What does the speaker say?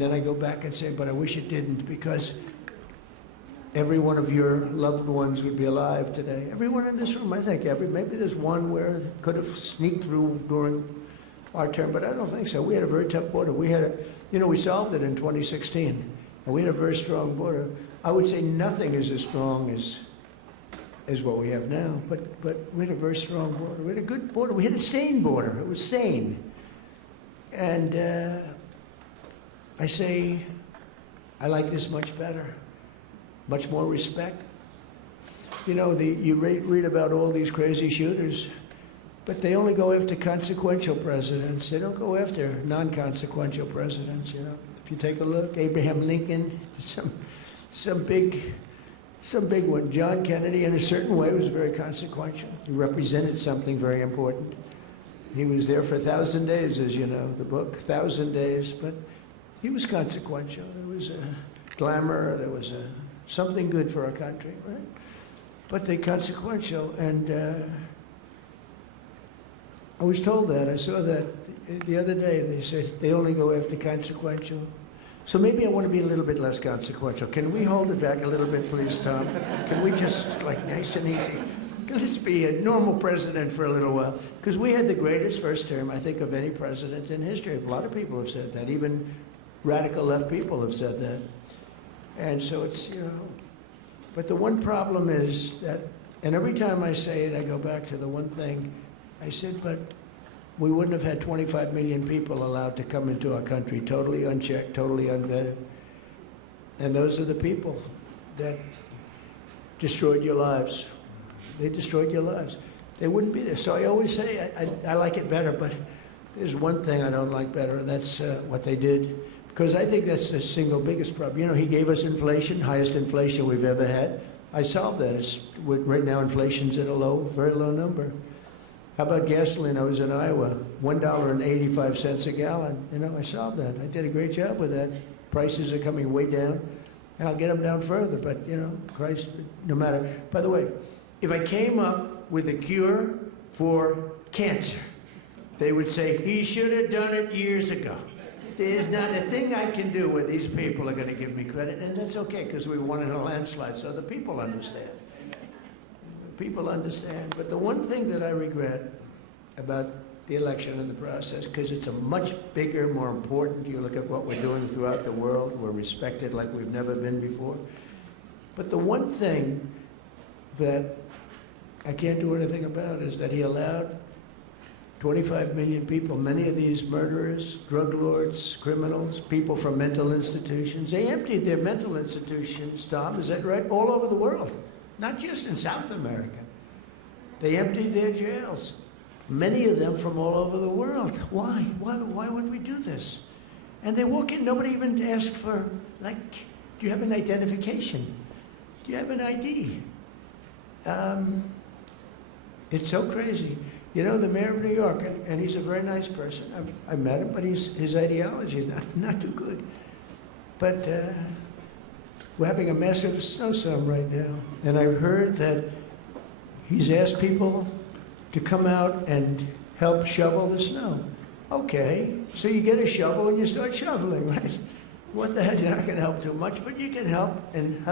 And then I go back and say, but I wish it didn't, because every one of your loved ones would be alive today. Everyone in this room, I think. Maybe there's one where it could have sneaked through during our term, but I don't think so. We had a very tough border. We solved it in 2016, and we had a very strong border. I would say nothing is as strong as what we have now, but we had a very strong border. We had a good border. We had a sane border. It was sane. And I say, I like this much better. Much more respect. You know, you read about all these crazy shooters, but they only go after consequential presidents. They don't go after non-consequential presidents, you know. If you take a look, Abraham Lincoln, some big one. John Kennedy, in a certain way, was very consequential. He represented something very important. He was there for 1,000 days, as you know, the book, 1,000 days, but he was consequential. There was a glamour, there was something good for our country, right? But they're consequential, and I was told that. I saw that the other day. They said they only go after consequential. So maybe I want to be a little bit less consequential. Can we hold it back a little bit, please, Tom? Can we just, like, nice and easy? Let's be a normal president for a little while. Because we had the greatest first term, I think, of any president in history. A lot of people have said that. Even radical left people have said that. And so it's, you know, but the one problem is that, and every time I say it, I go back to the one thing. I said, but we wouldn't have had 25 million people allowed to come into our country, totally unchecked, totally unvetted. And those are the people that destroyed your lives. They destroyed your lives. They wouldn't be there. So I always say, I like it better, but there's one thing I don't like better, and that's what they did. Because I think that's the single biggest problem. You know, he gave us inflation, highest inflation we've ever had. I solved that. Right now, inflation's at a very low number. How about gasoline? I was in Iowa, $1.85 a gallon. You know, I solved that. I did a great job with that. Prices are coming way down, and I'll get them down further. But, you know, Christ, no matter. By the way, if I came up with a cure for cancer, they would say, he should have done it years ago. There's not a thing I can do where these people are going to give me credit, and that's okay, because we won in a landslide, so the people understand. People understand. But the one thing that I regret about the election and the process, because it's a much bigger, more important, you look at what we're doing throughout the world, we're respected like we've never been before. But the one thing that I can't do anything about is that he allowed 25 million people, many of these murderers, drug lords, criminals, people from mental institutions. They emptied their mental institutions, Tom, is that right? All over the world, not just in South America. They emptied their jails, many of them from all over the world. Why? Why would we do this? And they walk in, nobody even asks for, like, do you have an identification? Do you have an ID? It's so crazy. You know, the mayor of New York, and he's a very nice person. I met him, but his ideology is not too good. But we're having a massive snowstorm right now, and I heard that he's asked people to come out and help shovel the snow. Okay, so you get a shovel and you start shoveling, right? What the hell? You're not going to help too much, but you can help and